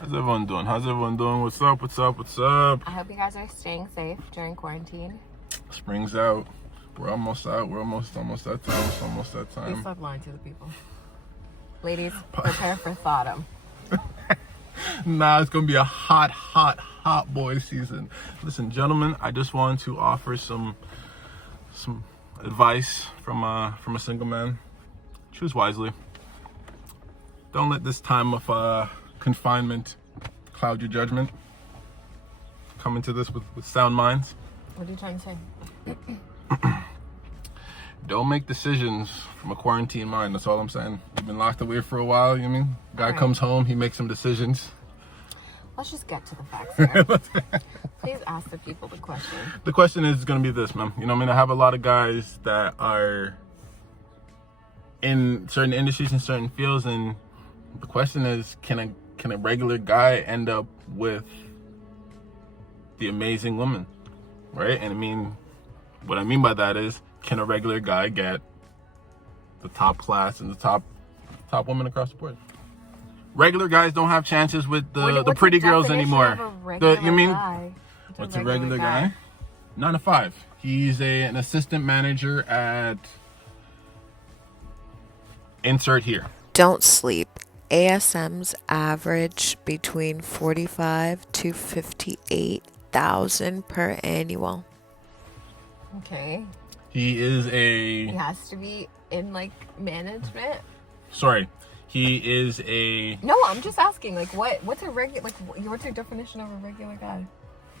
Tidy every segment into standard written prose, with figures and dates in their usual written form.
How's everyone doing? How's everyone doing? What's up? What's up? What's up? I hope you guys are staying safe during quarantine. Spring's out. We're almost out. We're almost that time. It's almost that time. Please stop lying to the people. Ladies, prepare for Sodom. Nah, it's gonna be a hot boy season. Listen, gentlemen, I just wanted to offer some advice from a single man. Choose wisely. Don't let this time of confinement cloud your judgment. Come into this with sound minds. What are you trying to say? Don't make decisions from a quarantine mind. That's all I'm saying. You've been locked away for a while, you know what I mean? Guy comes home, he makes some decisions. Let's just get to the facts here. Please ask the people the question. The question is going to be this, man. You know what I mean? I have a lot of guys that are in certain industries and certain fields, and the question is, can a regular guy end up with the amazing woman, right? And I mean, what I mean by that is, can a regular guy get the top class and the top women across the board? Regular guys don't have chances with the pretty girls anymore. You mean guy? What's a regular guy? 9 to 5. He's an assistant manager at insert here. Don't sleep. ASMs average between 45 to 58,000 per annual. Okay. He has to be in like management. Sorry. He is a... No, I'm just asking, like, what's a regular, like, what's your definition of a regular guy?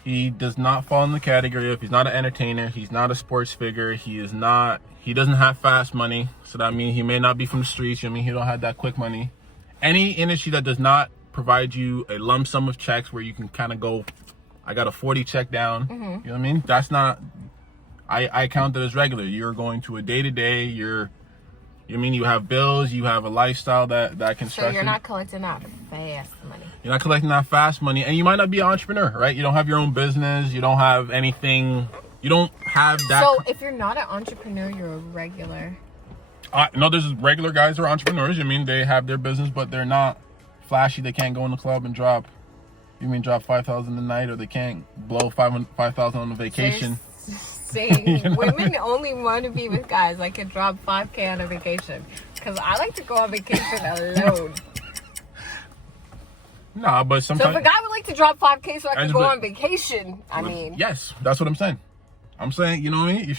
He does not fall in the category of, he's not an entertainer, he's not a sports figure, he doesn't have fast money, so that means he may not be from the streets, I mean, he don't have that quick money. Any industry that does not provide you a lump sum of checks where you can kind of go, I got a 40 check down, you know what I mean? That's not, I count that as regular. You're going to a day-to-day, you have bills, you have a lifestyle that can stress you. So you're not collecting that fast money. You're not collecting that fast money, and you might not be an entrepreneur, right? You don't have your own business, you don't have anything, you don't have that. So if you're not an entrepreneur, you're a regular. No, there's regular guys who are entrepreneurs. I mean, they have their business, but they're not flashy. They can't go in the club and drop 5,000 a night, or they can't blow 5,000 on a vacation. Saying you know women only want to be with guys that can drop 5K on a vacation, because I like to go on vacation alone. Nah, but sometimes. So if a guy would like to drop 5K so I can go on vacation, I mean. Yes, that's what I'm saying. I'm saying, you know what I mean?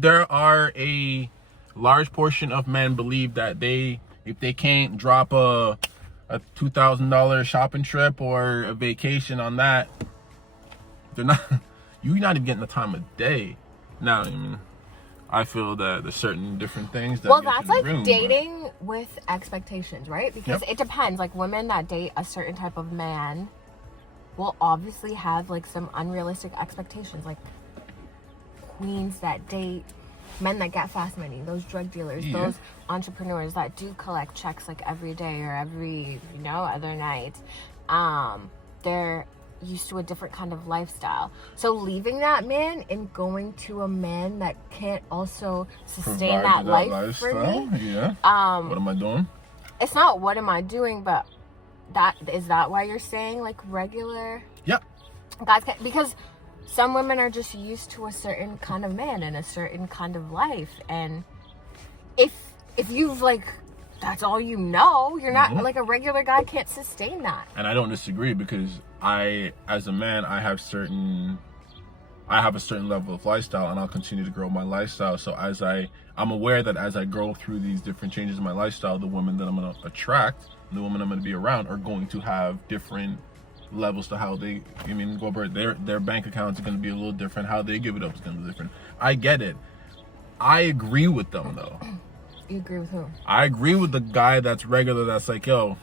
There are a large portion of men believe that if they can't drop a $2,000 shopping trip or a vacation on that, you're not even getting the time of day. Now, I mean, I feel that there's certain different things that. Well, that's like dating with expectations, right? Because it depends. Like, women that date a certain type of man will obviously have like some unrealistic expectations, like queens that date men that get fast money, those drug dealers, those entrepreneurs that do collect checks like every day or every other night. They're used to a different kind of lifestyle. So leaving that man and going to a man that can't also sustain that life for me. Yeah. What am I doing? It's not what am I doing, but is that why you're saying like regular? Yep. Guys can't, because some women are just used to a certain kind of man and a certain kind of life, and if you've like that's all you know, you're not like a regular guy can't sustain that. And I don't disagree, because as a man, I have a certain level of lifestyle, and I'll continue to grow my lifestyle. So I'm aware that as I go through these different changes in my lifestyle, the women that I'm going to attract, the women I'm going to be around, are going to have different levels to how they, their bank accounts are going to be a little different. How they give it up is going to be different. I get it. I agree with them though. You agree with who? I agree with the guy that's regular, that's like, yo,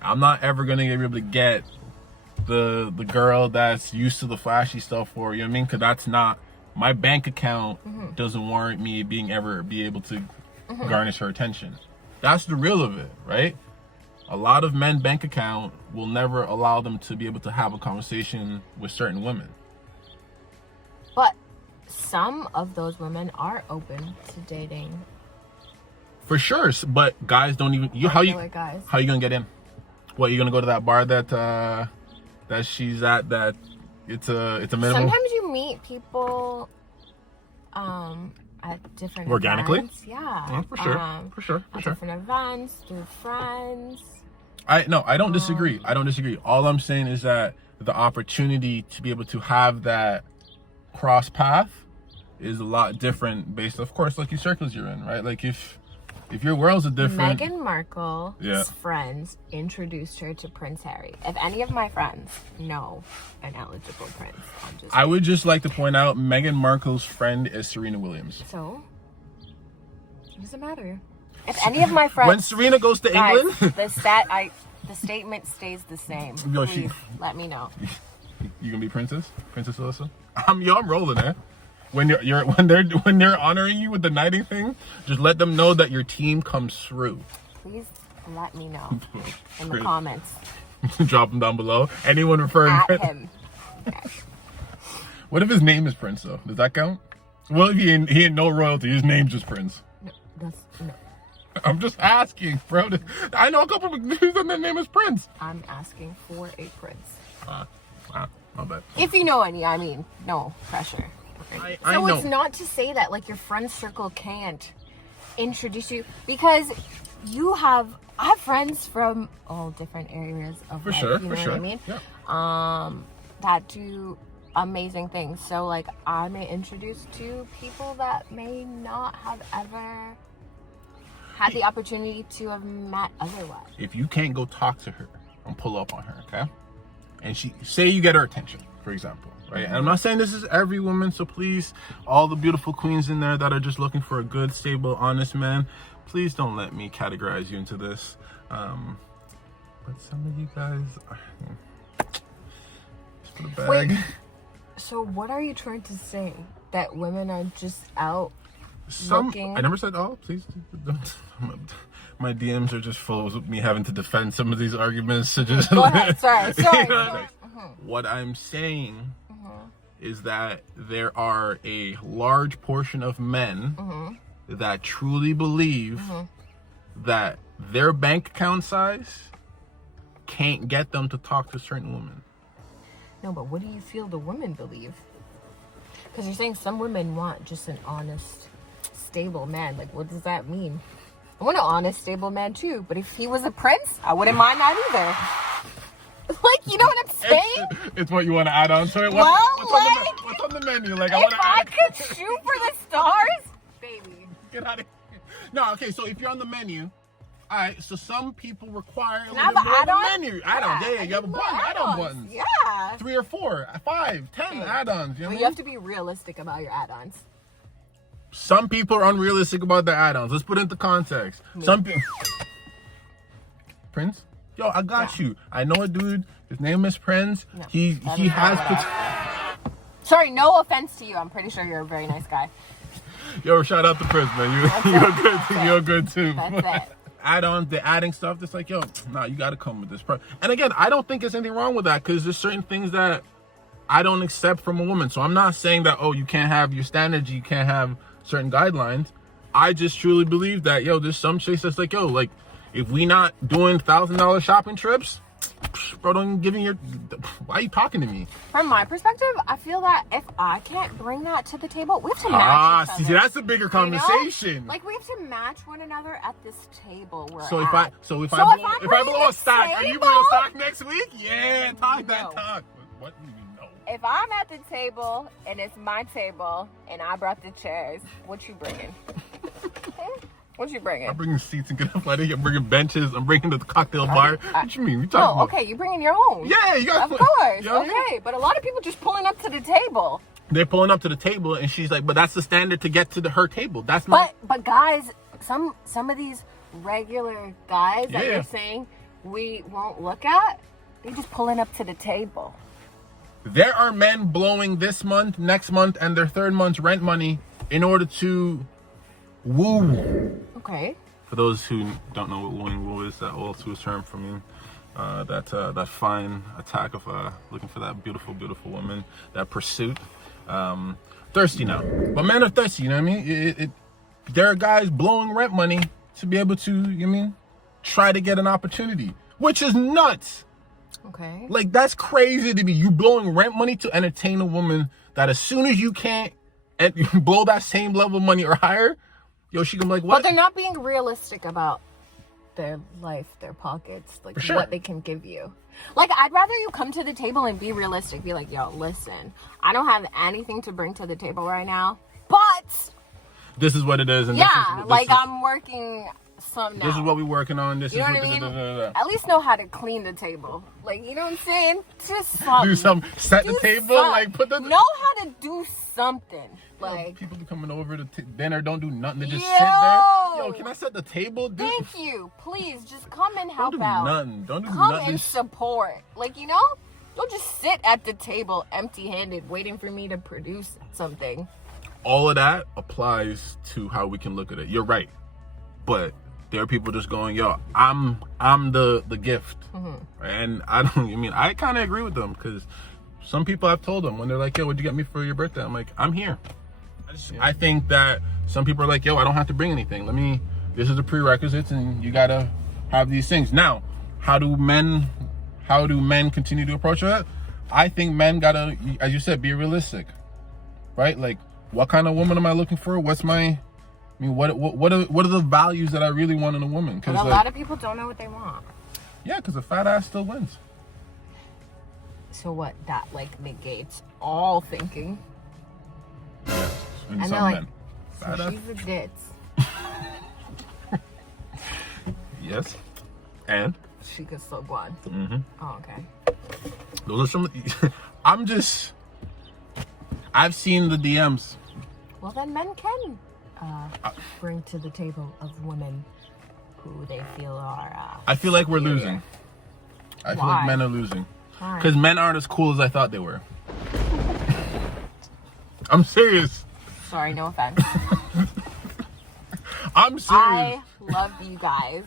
I'm not ever going to be able to get the girl that's used to the flashy stuff, or you know what I mean, because that's not my bank account. Doesn't warrant me be able to garnish her attention. That's the real of it, right? A lot of men bank account will never allow them to be able to have a conversation with certain women. But some of those women are open to dating. For sure, but guys don't even. How you gonna get in? What, you gonna go to that bar that she's at? That it's a minimum. Sometimes you meet people at different organically. events. Yeah, For sure. different events through friends. I don't disagree. I don't disagree. All I'm saying is that the opportunity to be able to have that cross path is a lot different based, of course, like your circles you're in, right? Like if your worlds are different. Meghan Markle's friends introduced her to Prince Harry. If any of my friends know an eligible prince, I would just like to point out Meghan Markle's friend is Serena Williams. So, it doesn't matter. If any of my friends, when Serena goes to England, the statement stays the same. Yo, Please let me know. You gonna be Princess Alyssa? I'm rolling, eh? When they're honoring you with the knighting thing, just let them know that your team comes through. Please let me know in the comments. Drop them down below. Anyone referring at him. What if his name is Prince though? Does that count? Well, if he ain't no royalty, his name's just Prince. No. I'm just asking, bro. I know a couple of dudes and their name is Prince. I'm asking for a prince. My bad. If you know any, I mean, no pressure. I So know. it's not to say that like your friend circle can't introduce you, because I have friends from all different areas of life. You know what I mean? Yeah. That do amazing things. So like I may introduce to people that may not have ever had the opportunity to have met otherwise. If you can't go talk to her and pull up on her, okay? And she say you get her attention, for example, right? And I'm not saying this is every woman, so please, all the beautiful queens in there that are just looking for a good, stable, honest man, please don't let me categorize you into this. But some of you guys are just put a bag. Wait, so what are you trying to say? That women are just out looking? I never said, oh, please don't. My DMs are just full of me having to defend some of these arguments. So just Go ahead. Sorry. What I'm saying is that there are a large portion of men that truly believe that their bank account size can't get them to talk to certain women. No, but what do you feel the women believe? Because you're saying some women want just an honest, stable man. Like, what does that mean? I want an honest, stable man too. But if he was a prince, I wouldn't mind that either. Like, you know what I'm saying? It's what you want to add on to it? What's on the menu? Like, if I could shoot for the stars, baby. Get out of here. No, okay, so if you're on the menu, all right, so some people require a Can little I have bit more an of add-on? the menu. Add-ons, yeah, you have a button, add-on buttons. Yeah. 3 or 4, 5, 10 add-ons. You have to be realistic about your add-ons. Some people are unrealistic about their add-ons. Let's put it into context. Some people... Prince? Yo, I got you. I know a dude. His name is Prince. No, he has... Sorry, no offense to you. I'm pretty sure you're a very nice guy. Yo, shout out to Prince, man. You're good too. That's it. Add-ons, they're adding stuff that's like, yo, nah, you got to come with this. And again, I don't think there's anything wrong with that, because there's certain things that I don't accept from a woman. So I'm not saying that, oh, you can't have your standards, you can't have certain guidelines. I just truly believe that, yo, there's some chicks that's like, yo, like, if we not doing $1,000 shopping trips, bro, don't give me your... Why are you talking to me? From my perspective, I feel that if I can't bring that to the table, we have to match each other. See, that's a bigger conversation. You know? Like, we have to match one another at this table we're so at. If I blow a stock, are you bringing a stock next week? Yeah, talk that talk. What do you know? If I'm at the table and it's my table and I brought the chairs, what you bringing? What you bringing? I'm bringing seats and get up like I'm bringing benches. I'm bringing the cocktail bar. What you mean? We talking about? Okay, you bringing your own. Yeah, you got. Of course. You know what I mean? But a lot of people just pulling up to the table. They're pulling up to the table, and she's like, "But that's the standard to get to her table. That's not." But guys, some of these regular guys that you're saying we won't look at, they're just pulling up to the table. There are men blowing this month, next month, and their third month's rent money in order to woo. Okay. For those who don't know what wooing is, that old Swiss term for me. That fine attack of looking for that beautiful, beautiful woman, that pursuit. Thirsty now. But men are thirsty, you know what I mean? There are guys blowing rent money to be able to, try to get an opportunity. which is nuts. Okay. Like, that's crazy to me. You blowing rent money to entertain a woman that as soon as you can't and you blow that same level of money or higher, yo, she can be like, what? But they're not being realistic about their life, their pockets, like sure. what they can give you. Like, I'd rather you come to the table and be realistic. Be like, yo, listen, I don't have anything to bring to the table right now, but this is what it is. And yeah, I'm working some now. This is what we're working on. This you is know what I mean? da. At least know how to clean the table. Like, you know what I'm saying? Just something. Do something. Set the table. Like, put the... Know how to do something. Like, people coming over to dinner don't do nothing. They just sit there. Yo, can I set the table? Dude? Thank you. Please, just come and help Don't do out. nothing. Don't do come nothing. and support. Like, you know? Don't just sit at the table empty-handed waiting for me to produce something. All of that applies to how we can look at it. You're right. But there are people just going, yo, I'm the gift. And I kind of agree with them, because some people I've told them when they're like, yo, what'd you get me for your birthday? I'm like, I'm here. I think that some people are like, yo, I don't have to bring anything. This is the prerequisites and you gotta have these things. Now, how do men continue to approach that? I think men gotta, as you said, be realistic, right? Like, what kind of woman am I looking for? What are the values that I really want in a woman? But a lot of people don't know what they want. Yeah, because a fat ass still wins. So what? That negates all thinking. Yeah, and they're like, so she's a ditz. Yes, and she could still go on. Oh, okay. Those are some. I've seen the DMs. Well, then men can bring to the table of women who they feel are. I feel like we're losing. I feel like men are losing. Because men aren't as cool as I thought they were. I'm serious. Sorry, no offense. I'm serious. I love you guys.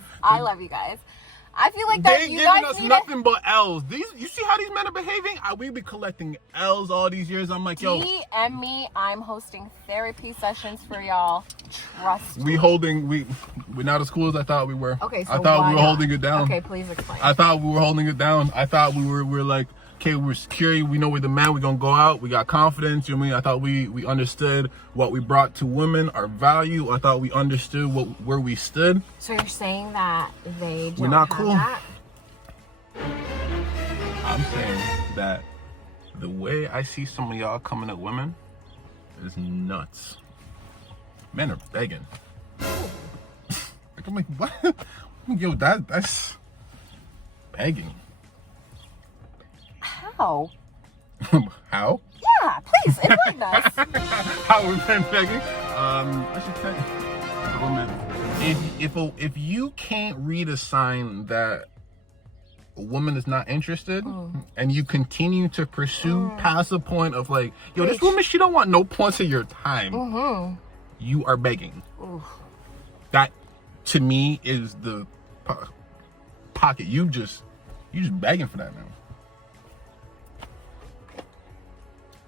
I feel like they're giving us nothing but L's. You see how these men are behaving? We be collecting L's all these years. I'm like, yo. DM me. I'm hosting therapy sessions for y'all. Trust me. We're not as cool as I thought we were. Okay, so I thought we were holding it down. Okay, please explain. I thought we were holding it down. I thought we were like, okay, we're secure. We know we're the man. We're gonna go out. We got confidence. You know what I mean? I thought we understood what we brought to women, our value. I thought we understood where we stood. So you're saying that they don't we're not have cool. that? I'm saying that the way I see some of y'all coming at women is nuts. Men are begging. I'm like, what? Yo, that's begging. How? How? Yeah, please enlighten us. How we've been begging? I should tell you. If you can't read a sign that a woman is not interested, and you continue to pursue past the point of like, yo, this woman, she don't want no points of your time. You are begging. That, to me, is the pocket. You just begging for that now.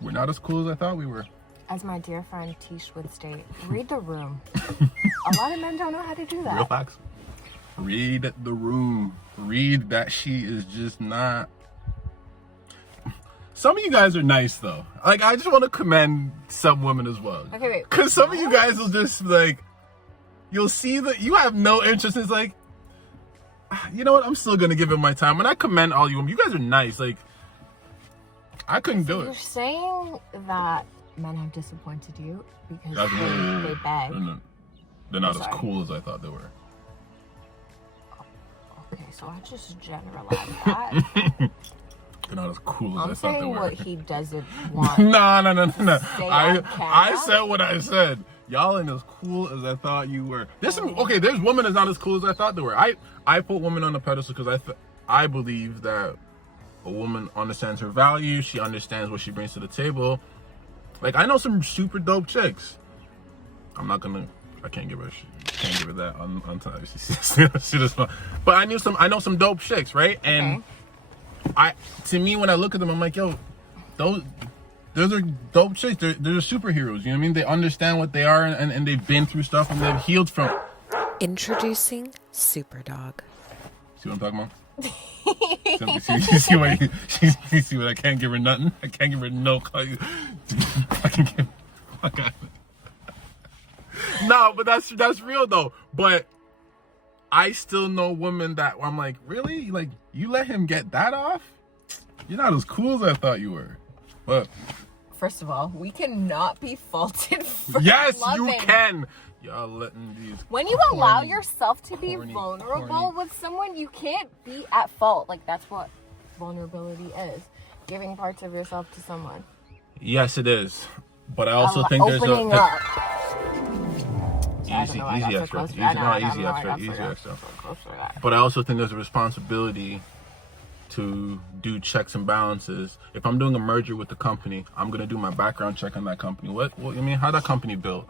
We're not as cool as I thought we were. As my dear friend Tish would state, read the room. A lot of men don't know how to do that. Real facts. Read the room. Read that she is just not. Some of you guys are nice though. Like, I just want to commend some women as well. Okay, wait. Because some of you guys will just like, you'll see that you have no interest. It's like, you know what? I'm still gonna give it my time. And I commend all you women. You guys are nice. Like, I couldn't do it. You're saying that men have disappointed you because they beg. No. They're not as cool as I thought they were. Okay, so I just generalized that. They're not as cool as I thought they were. I'm saying what he doesn't want. No. I said what I said. Y'all ain't as cool as I thought you were. There's women that's not as cool as I thought they were. I put women on the pedestal because I believe that a woman understands her value. She understands what she brings to the table. Like, I know some super dope chicks. I can't give her that on time. She just, but I know some dope chicks, right? And to me, when I look at them, I'm like, yo, those are dope chicks. They're superheroes. You know what I mean? They understand what they are, and they've been through stuff and they've healed from. Introducing Superdog. See what I'm talking about? You see what I can't give her nothing? I can't give her no. Fucking give. Fuck out of it. No, but that's real though. But I still know women that I'm like, really? Like, you let him get that off? You're not as cool as I thought you were. But first of all, we cannot be faulted for yes, loving. you can. Y'all letting these. When you allow yourself to be vulnerable with someone, you can't be at fault. Like, that's what vulnerability is. Giving parts of yourself to someone. Yes, it is. But I also think there's opening a... up. Easy extra. Easy extra. But I also think there's a responsibility to do checks and balances. If I'm doing a merger with the company, I'm going to do my background check on that company. How that company built?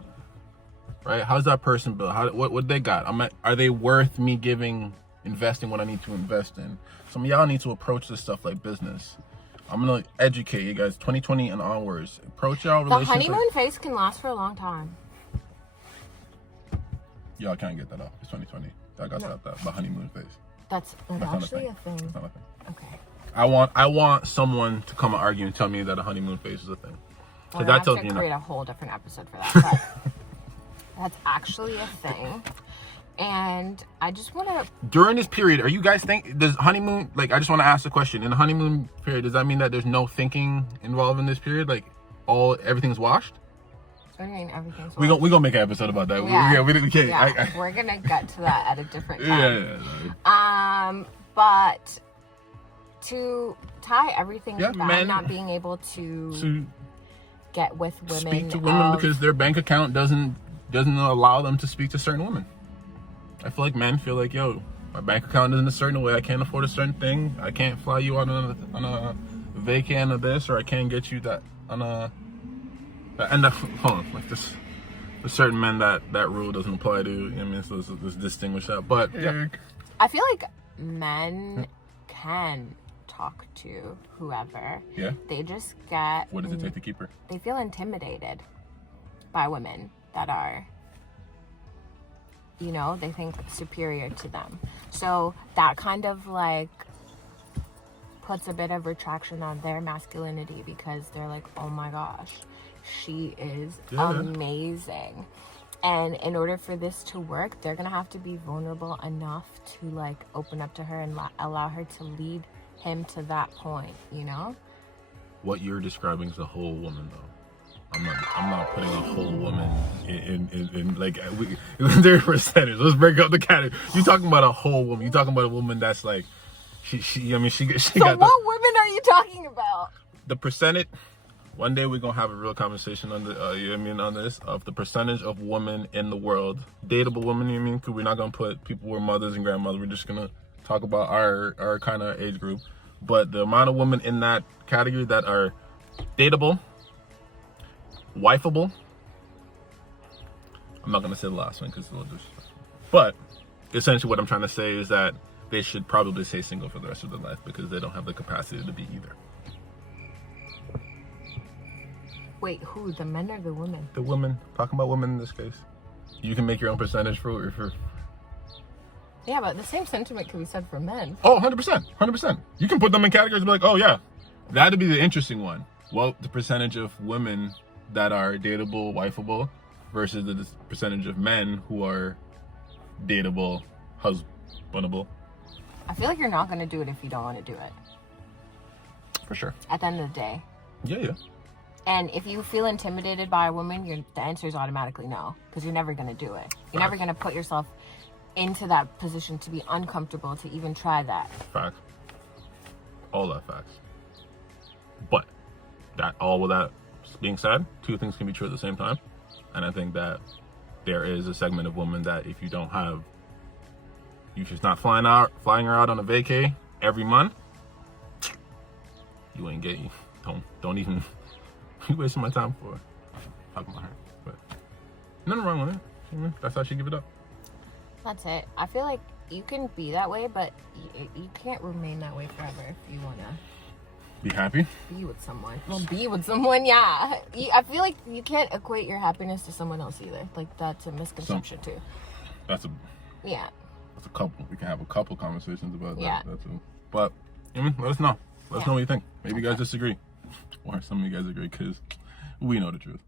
Right? How's that person built? What they got? Are they worth me investing what I need to invest in? Some of y'all need to approach this stuff like business. I'm going to educate you guys 2020 and onwards. Approach y'all relationships. The honeymoon phase can last for a long time. Y'all can't get that off. It's 2020. I got that honeymoon phase. That's actually a thing. That's not a thing. Okay. I want someone to come and argue and tell me that a honeymoon phase is a thing. Well, I have to create a whole different episode for that. But that's actually a thing. And I just want to... During this period, are you guys does honeymoon... Like, I just want to ask the question. In the honeymoon period, does that mean that there's no thinking involved in this period? Like, everything's washed? What do you mean everything's washed? We're gonna make an episode about that. Yeah. We can't. Yeah. We're going to get to that at a different time. But to tie everything to that, men not being able to get with women... Speak to women because their bank account doesn't allow them to speak to certain women. I feel like men feel like, yo, my bank account isn't a certain way. I can't afford a certain thing. I can't fly you on a vacay of this, or I can't get you that on a. And hold on, like this, there's certain men that rule doesn't apply to. You know what I mean, so let's distinguish that. But yeah, I feel like men can talk to whoever. Yeah. They just get. What does it take to keep her? They feel intimidated by women that are, they think superior to them. So that kind of like puts a bit of retraction on their masculinity because they're like, oh my gosh, she is amazing. And in order for this to work, they're going to have to be vulnerable enough to like open up to her and allow her to lead him to that point, What you're describing is a whole woman though. I'm not putting a whole woman in like their percentage. Let's break up the category. You talking about a whole woman? You talking about a woman that's like she got. So got what women are you talking about? The percentage. One day we're gonna have a real conversation on on this of the percentage of women in the world, dateable women. Because we're not gonna put people who are mothers and grandmothers. We're just gonna talk about our kind of age group. But the amount of women in that category that are dateable, wifeable. I'm not going to say the last one because it's a little disrespectful. But essentially what I'm trying to say is that they should probably stay single for the rest of their life because they don't have the capacity to be either. Wait, who? The men or the women? The women. Talking about women in this case. You can make your own percentage for... Yeah, but the same sentiment can be said for men. Oh, 100%. 100%. You can put them in categories and be like, oh yeah, that'd be the interesting one. Well, the percentage of women that are dateable, wifeable versus the percentage of men who are dateable, husbandable. I feel like you're not going to do it if you don't want to do it. For sure. At the end of the day. Yeah. And if you feel intimidated by a woman, the answer is automatically no. Because you're never going to do it. You're never going to put yourself into that position to be uncomfortable to even try that. Facts. All that facts. But all with that being said, two things can be true at the same time. And I think that there is a segment of women that if you don't have, you just not flying her out on a vacay every month, you ain't getting, don't even, you wasting my time for talking about her. But nothing wrong with it. That's how she give it up. That's it. I feel like you can be that way, but you can't remain that way forever if you want to. Be happy? Be with someone. Well, be with someone, yeah. I feel like you can't equate your happiness to someone else either. Like, that's a misconception, too. That's a... Yeah. That's a couple. We can have a couple conversations about Yeah. that. That's all. But let us know. Let us know what you think. Maybe you guys disagree, or some of you guys agree, because we know the truth.